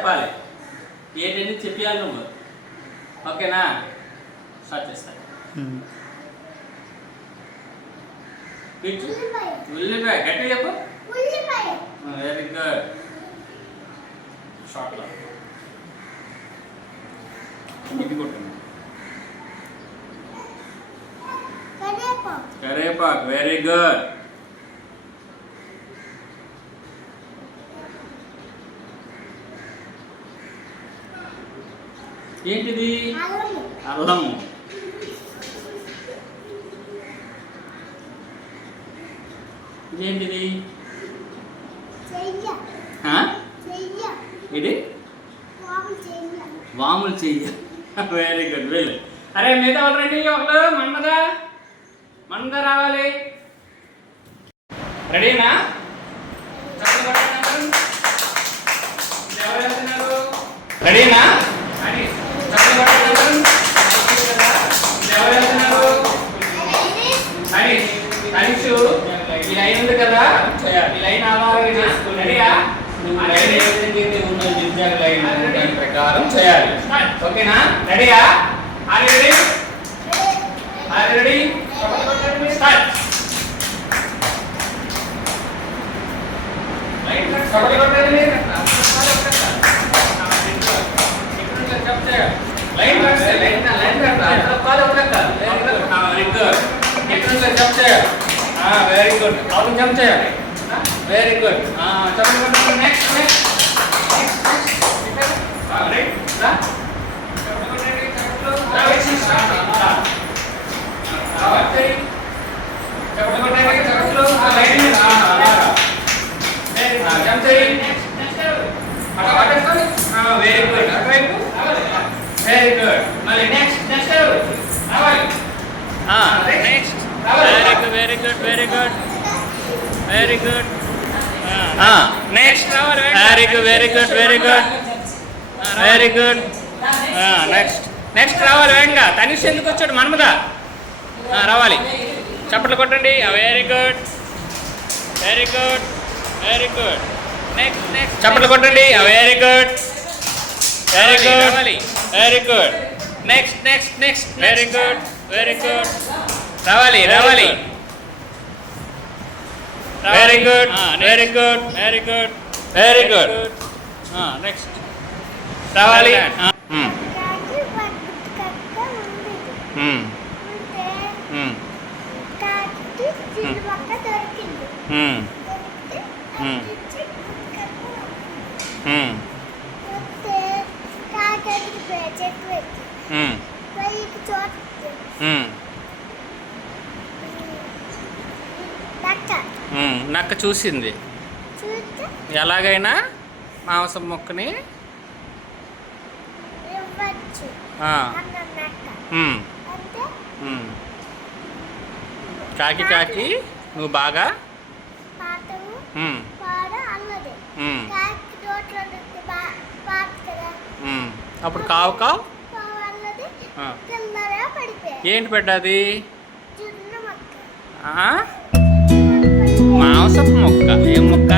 చెప్పాలి. ఏంటంటే చెప్పాలి నువ్వు. ఓకేనా? స్టార్ట్ చేస్తా. ఉల్లిపాయ గట్టి చెప్పు. Very good. షార్ట్లో ఇది కొట్టు. కరేపాకు వెరీ గుడ్. ఏంటిది? అల్లము. ఇదేంటిది? ఇది వాములు చెయ్య. Very good. వెల్ అరే మిగతా వాళ్ళు రండి. ఒకళ్ళు మన్మదా రావాలి. రెడీనా? ఎవరు వెళ్తున్నారు? రెడీనా? ఎవరు వెళ్తున్నారు? కనీషు ఈ లైన్ ఉంది కదా, ఈ లైన్ అలాగే చేసుకోండి. రెడీయా? లైన్ ఏ విధంగా ఉన్న జిగ్జాగ్ లైన్ దాని ప్రకారం చేయాలి. ఓకేనా? రెడీయా? Are you ready? Are you ready? Start. Line cut కొట్టండి. లైన్ కట్ కాదు ఒకట. Very good. ఇక్కడ జంప్ చేయాలి. Very good. అవును జంప్ చేయాలి. Very good. చెప్పండి. నెక్స్ట్ రైట్ రా. Very good. మళ్ళీ నెక్స్ట్ రావాలి. Next very good. Very good. Very good. Next రావాలి. Very good. Very good. Very good. Very good. Next రావాలి. వేగంగా. తనిష్ ఎందుకు వచ్చాడు? మన్మదా రావాలి. చప్పట్లు కొట్టండి. Very good. Very good. Very good. Next చప్పట్లు కొట్టండి. Very good. Very good. Very good. Next very good. Very good. రావాలి. Very good. Very good. Very good. Very good. Next రావాలి. నక్క చూసింది. ఎలాగైనా మాంసం మొక్కని కాకి నువ్వు బాగా అప్పుడు కావు ఏంటి పెట్టాది? మాంసపు మొక్క. ఏం మొక్క?